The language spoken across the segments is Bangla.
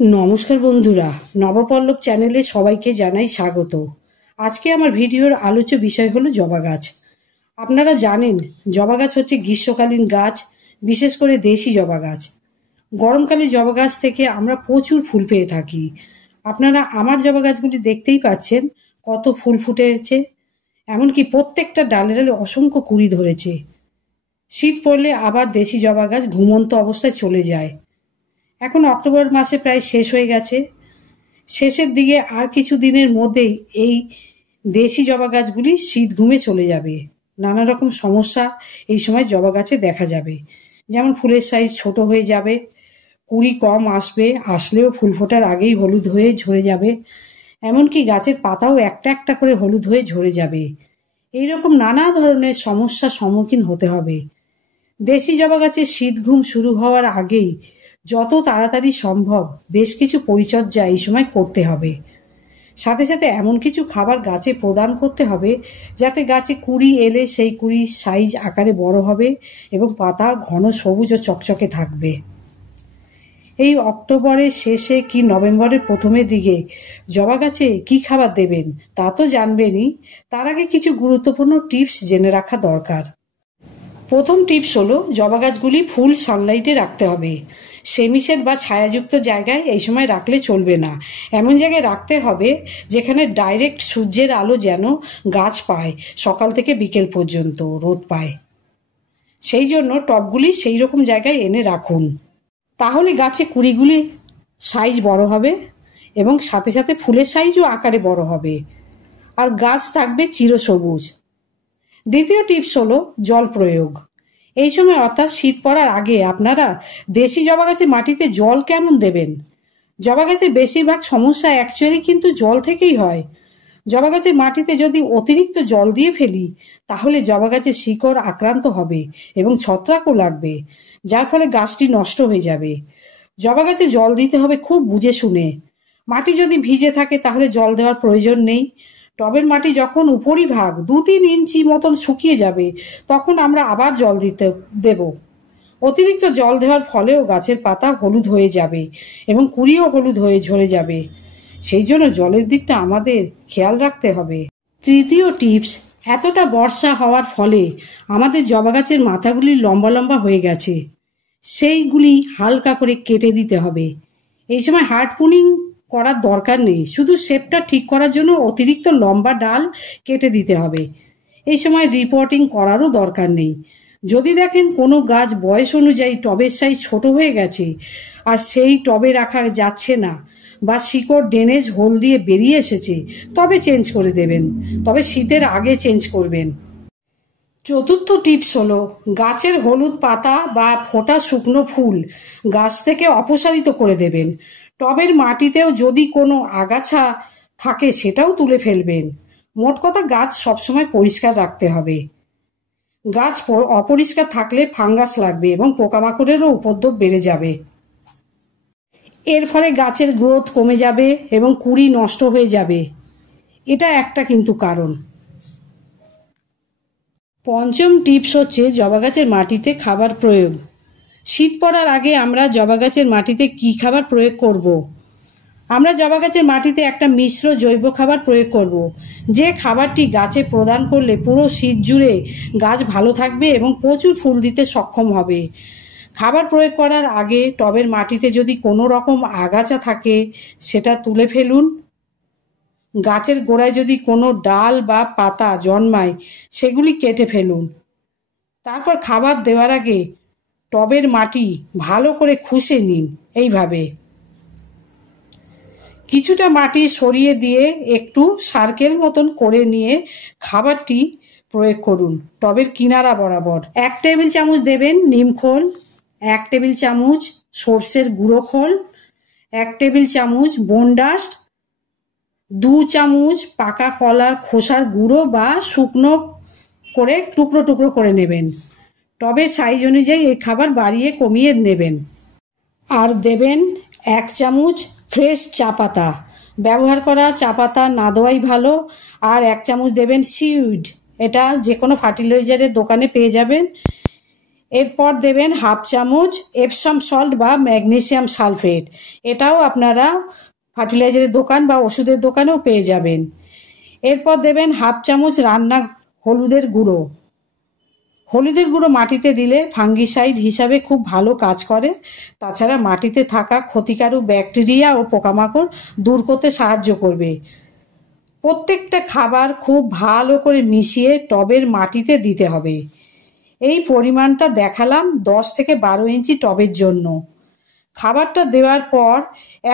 নমস্কার বন্ধুরা, নবপল্লব চ্যানেলে সবাইকে জানাই স্বাগত। আজকে আমার ভিডিওর আলোচ্য বিষয় হলো জবা গাছ। আপনারা জানেন জবা গাছ হচ্ছে গ্রীষ্মকালীন গাছ, বিশেষ করে দেশি জবা গাছ। গরমকালে জবা গাছ থেকে আমরা প্রচুর ফুল পেয়ে থাকি। আপনারা আমার জবা গাছগুলি দেখতেই পাচ্ছেন কত ফুল ফুটেছে, এমনকি প্রত্যেকটা ডালে ডালে অসংখ্য কুঁড়ি ধরেছে। শীত পড়লে আবার দেশি জবা গাছ ঘুমন্ত অবস্থায় চলে যায়। এখন অক্টোবর মাসে প্রায় শেষ হয়ে গেছে, শেষের দিকে আর কিছু দিনের মধ্যেই এই দেশি জবা গাছগুলি শীত ঘুমে চলে যাবে। নানা রকম সমস্যা এই সময় জবা গাছে দেখা যাবে, যেমন ফুলের সাইজ ছোট হয়ে যাবে, কুঁড়ি কম আসবে, আসলেও ফুল ফোটার আগেই হলুদ হয়ে ঝরে যাবে, এমনকি গাছের পাতাও একটা একটা করে হলুদ হয়ে ঝরে যাবে। এইরকম নানা ধরনের সমস্যার সম্মুখীন হতে হবে। দেশি জবা গাছের শীত ঘুম শুরু হওয়ার আগেই যত তাড়াতাড়ি সম্ভব বেশ কিছু পরিচর্যা এই সময় করতে হবে। সাথে সাথে এমন কিছু খাবার গাছে প্রদান করতে হবে যাতে গাছে কুঁড়ি এলে সেই কুঁড়ির সাইজ আকারে বড় হবে এবং পাতা ঘন সবুজ ও চকচকে থাকবে। এই অক্টোবরের শেষে কি নভেম্বরের প্রথমের দিকে জবা গাছে কী খাবার দেবেন তা তো জানবেনই, তার আগে কিছু গুরুত্বপূর্ণ টিপস জেনে রাখা দরকার। প্রথম টিপস হলো জবা গাছগুলি ফুল সানলাইটে রাখতে হবে। সেমিশেড বা ছায়াযুক্ত জায়গায় এই সময় রাখলে চলবে না। এমন জায়গায় রাখতে হবে যেখানে ডাইরেক্ট সূর্যের আলো যেন গাছ পায়, সকাল থেকে বিকেল পর্যন্ত রোদ পায়। সেই জন্য টবগুলি সেই রকম জায়গায় এনে রাখুন, তাহলে গাছে কুঁড়িগুলি সাইজ বড় হবে এবং সাথে সাথে ফুলের সাইজও আকারে বড় হবে আর গাছ থাকবে চিরসবুজ। দ্বিতীয় টিপস হলো জল প্রয়োগ। এই সময় অর্থাৎ শীত পড়ার আগে আপনারা দেশি জবা গাছের মাটিতে জল কেমন দেবেন? জবা গাছের বেশিরভাগ সমস্যা অ্যাকচুয়ালি কিন্তু জল থেকেই হয়। জবা গাছের মাটিতে যদি অতিরিক্ত জল দিয়ে ফেলি তাহলে জবা গাছের শিকড় আক্রান্ত হবে এবং ছত্রাকও লাগবে, যার ফলে গাছটি নষ্ট হয়ে যাবে। জবা গাছে জল দিতে হবে খুব বুঝে শুনে। মাটি যদি ভিজে থাকে তাহলে জল দেওয়ার প্রয়োজন নেই। টবের মাটি যখন উপরিভাগ 2-3 ইঞ্চি মতন শুকিয়ে যাবে তখন আমরা আবার জল দেব। অতিরিক্ত জল দেওয়ার ফলেও গাছের পাতা হলুদ হয়ে যাবে এবং কুঁড়িও হলুদ হয়ে ঝরে যাবে। সেই জন্য জলের দিকটা আমাদের খেয়াল রাখতে হবে। তৃতীয় টিপস, এতটা বর্ষা হওয়ার ফলে আমাদের জবা গাছের মাথাগুলি লম্বা লম্বা হয়ে গেছে, সেইগুলি হালকা করে কেটে দিতে হবে। এই সময় হার্ড প্রুনিং করার দরকার নেই, শুধু শেপটা ঠিক করার জন্য অতিরিক্ত লম্বা ডাল কেটে দিতে হবে। এই সময় রিপোর্টিং করারও দরকার নেই। যদি দেখেন কোনো গাছ বয়স অনুযায়ী টবের সাইজ ছোট হয়ে গেছে আর সেই টবে রাখা যাচ্ছে না বা শিকড় ড্রেনেজ হোল দিয়ে বেরিয়ে এসেছে, তবে চেঞ্জ করে দেবেন, তবে শীতের আগে চেঞ্জ করবেন। চতুর্থ টিপস হলো গাছের হলুদ পাতা বা ফোটা শুকনো ফুল গাছ থেকে অপসারিত করে দেবেন। টবের মাটিতেও যদি কোনো আগাছা থাকে সেটাও তুলে ফেলবেন। মোট কথা গাছ সবসময় পরিষ্কার রাখতে হবে। গাছ অপরিষ্কার থাকলে ফাঙ্গাস লাগবে এবং পোকামাকড়েরও উপদ্রব বেড়ে যাবে। এর ফলে গাছের গ্রোথ কমে যাবে এবং কুঁড়ি নষ্ট হয়ে যাবে, এটা একটা কিন্তু কারণ। পঞ্চম টিপস হচ্ছে জবা গাছের মাটিতে খাবার প্রয়োগ। শীত পড়ার আগে আমরা জবা গাছের মাটিতে কি খাবার প্রয়োগ করব? আমরা জবা গাছের মাটিতে একটা মিশ্র জৈব খাবার প্রয়োগ করব, যে খাবারটি গাছে প্রদান করলে পুরো শীত জুড়ে গাছ ভালো থাকবে এবং প্রচুর ফুল দিতে সক্ষম হবে। খাবার প্রয়োগ করার আগে টবের মাটিতে যদি কোনো রকম আগাছা থাকে সেটা তুলে ফেলুন। গাছের গোড়ায় যদি কোনো ডাল বা পাতা জন্মায় সেগুলি কেটে ফেলুন। তারপর খাবার দেওয়ার আগে টবের মাটি ভালো করে খুশে নিন। এইভাবে কিছুটা মাটি সরিয়ে দিয়ে একটু সার্কেল মতন করে নিয়ে খাবারটি প্রয়োগ করুন টবের কিনারা বরাবর। 1 টেবিল চামচ দেবেন নিম খোল, 1 টেবিল চামচ সর্ষের গুঁড়ো খোল, 1 টেবিল চামচ বোনডাস্ট, 2 চামচ পাকা কলার খোসার গুঁড়ো বা শুকনো করে টুকরো টুকরো করে নেবেন। টবের সাইজ অনুযায়ী এই খাবার বাড়িয়ে কমিয়ে নেবেন। আর দেবেন 1 চামচ ফ্রেশ চা পাতা। ব্যবহার করা চা পাতা না দেওয়াই ভালো। আর 1 চামচ দেবেন সিউইড, এটা যে কোনো ফার্টিলাইজারের দোকানে পেয়ে যাবেন। এরপর দেবেন হাফ চামচ এপসাম সল্ট বা ম্যাগনেসিয়াম সালফেট। এটাও আপনারা ফার্টিলাইজারের দোকান বা ওষুধের দোকানেও পেয়ে যাবেন। এরপর দেবেন হাফ চামচ রান্না হলুদের গুঁড়ো। হলুদের গুঁড়ো মাটিতে দিলে ফাঙ্গিসাইড হিসাবে খুব ভালো কাজ করে। তাছাড়া মাটিতে থাকা ক্ষতিকারক ব্যাকটেরিয়া ও পোকামাকড় দূর করতে সাহায্য করবে। প্রত্যেকটা খাবার খুব ভালো করে মিশিয়ে টবের মাটিতে দিতে হবে। এই পরিমাণটা দেখালাম 10 থেকে 12 ইঞ্চি টবের জন্য। খাবারটা দেওয়ার পর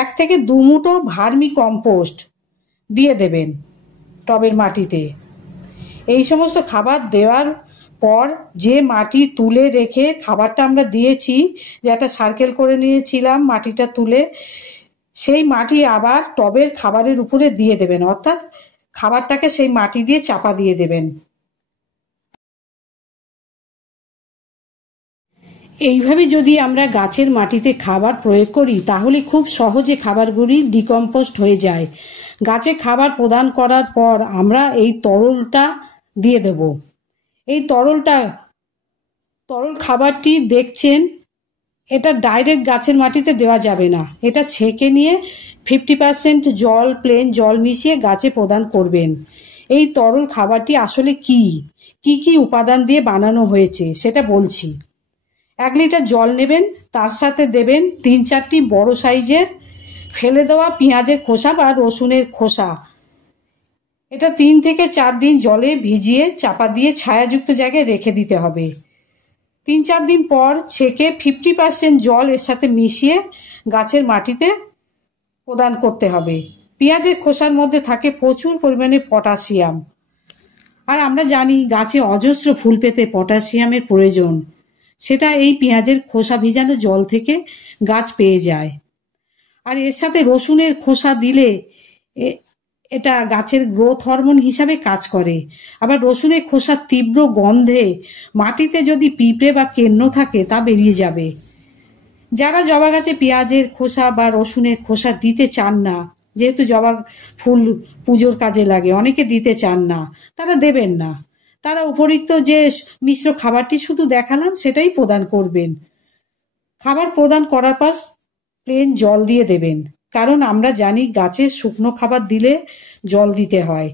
1 থেকে 2 মুঠো ভার্মি কম্পোস্ট দিয়ে দেবেন টবের মাটিতে। এই সমস্ত খাবার দেওয়ার পর যে মাটি তুলে রেখে খাবারটা আমরা দিয়েছি, যে একটা সার্কেল করে নিয়েছিলাম মাটিটা তুলে, সেই মাটি আবার টবের খাবারের উপরে দিয়ে দেবেন, অর্থাৎ খাবারটাকে সেই মাটি দিয়ে চাপা দিয়ে দেবেন। এইভাবে যদি আমরা গাছের মাটিতে খাবার প্রয়োগ করি তাহলে খুব সহজে খাবারগুলি ডিকম্পোস্ট হয়ে যায়। গাছে খাবার প্রদান করার পর আমরা এই তরলটা দিয়ে দেব। এই তরল খাবারটি দেখছেন, এটা ডাইরেক্ট গাছের মাটিতে দেওয়া যাবে না। এটা ছেঁকে নিয়ে 50% জল, প্লেন জল মিশিয়ে গাছে প্রদান করবেন। এই তরল খাবারটি আসলে কি উপাদান দিয়ে বানানো হয়েছে সেটা বলছি। 1 লিটার জল নেবেন, তার সাথে দেবেন 3-4টি বড় সাইজের ফেলে দেওয়া পেঁয়াজের খোসা বা রসুনের খোসা। এটা 3 থেকে 4 দিন জলে ভিজিয়ে চাপা দিয়ে ছায়াযুক্ত জায়গায় রেখে দিতে হবে। 3-4 দিন পর ছেঁকে 50% জল এর সাথে মিশিয়ে গাছের মাটিতে প্রদান করতে হবে। পেঁয়াজের খোসার মধ্যে থাকে প্রচুর পরিমাণে পটাশিয়াম, আর আমরা জানি গাছে অজস্র ফুল পেতে পটাশিয়ামের প্রয়োজন। সেটা এই পেঁয়াজের খোসা ভিজানো জল থেকে গাছ পেয়ে যায়। আর এর সাথে রসুনের খোসা দিলে এটা গাছের গ্রোথ হরমোন হিসাবে কাজ করে। আবার রসুনের খোসার তীব্র গন্ধে মাটিতে যদি পিঁপড়ে বা কেন্ন থাকে তা বেরিয়ে যাবে। যারা জবা গাছে পেঁয়াজের খোসা বা রসুনের খোসা দিতে চান না, যেহেতু জবা ফুল পুজোর কাজে লাগে, অনেকে দিতে চান না, তারা দেবেন না। তারা উপরিক্ত যে মিশ্র খাবারটি শুধু দেখালাম সেটাই প্রদান করবেন। খাবার প্রদান করার পর প্লেন জল দিয়ে দেবেন, কারণ আমরা জানি গাছে শুকনো খাবার দিলে জল দিতে হয়।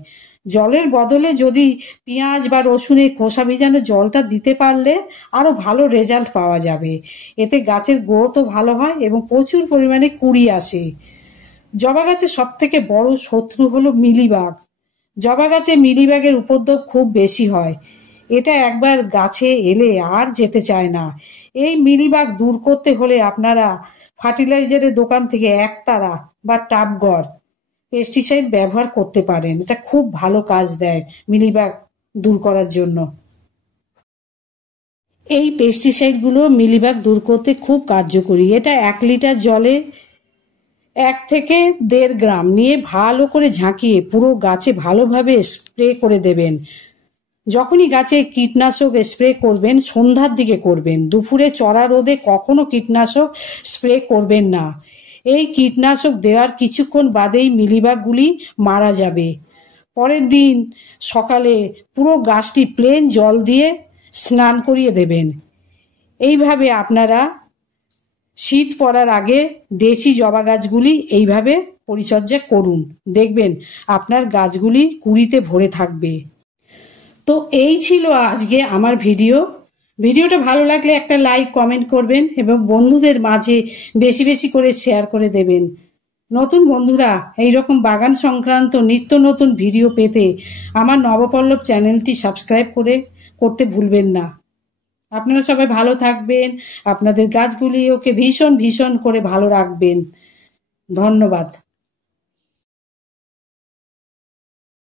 জলের বদলে যদি পেঁয়াজ বা রসুনের খোসা ভিজানো জলটা দিতে পারলে আরও ভালো রেজাল্ট পাওয়া যাবে। এতে গাছের গ্রোথও ভালো হয় এবং প্রচুর পরিমাণে কুঁড়ি আসে। জবা গাছের সবথেকে বড় শত্রু হলো মিলিবাগ। জবা গাছে মিলিবাগের উপদ্রব খুব বেশি হয়। এটা একবার গাছে এলে আর যেতে চায় না। এই মিলিবাগ দূর করতে হলে আপনারা ফার্টিলাইজারের দোকান থেকে একতারা বা টাবগড় পেস্টিসাইড ব্যবহার করতে পারেন। এটা খুব ভালো কাজ দেয় মিলিবাগ দূর করার জন্য। এই পেস্টিসাইডগুলো মিলিবাগ দূর করতে খুব কার্যকরী। এটা 1 লিটার জলে 1 থেকে 1.5 গ্রাম নিয়ে ভালো করে ঝাঁকিয়ে পুরো গাছে ভালোভাবে স্প্রে করে দেবেন। যখনই গাছে কীটনাশক স্প্রে করবেন সন্ধ্যার দিকে করবেন। দুপুরে চড়া রোদে কখনো কীটনাশক স্প্রে করবেন না। এই কীটনাশক দেওয়ার কিছুক্ষণ বাদেই মিলিবাগগুলি মারা যাবে। পরের দিন সকালে পুরো গাছটি প্লেন জল দিয়ে স্নান করিয়ে দেবেন। এইভাবে আপনারা শীত পড়ার আগে দেশি জবা গাছগুলি এইভাবে পরিচর্যা করুন, দেখবেন আপনার গাছগুলি কুঁড়িতে ভরে থাকবে। তো এই ছিল আজকে আমার ভিডিওটা ভালো লাগলে একটা লাইক, কমেন্ট করবেন এবং বন্ধুদের মাঝে বেশি বেশি করে শেয়ার করে দেবেন। নতুন বন্ধুরা এইরকম বাগান সংক্রান্ত নিত্য নতুন ভিডিও পেতে আমার নবপল্লব চ্যানেলটি সাবস্ক্রাইব করতে ভুলবেন না। আপনারা সবাই ভালো থাকবেন, আপনাদের গাছগুলি ওকে ভীষণ ভীষণ করে ভালো রাখবেন। ধন্যবাদ।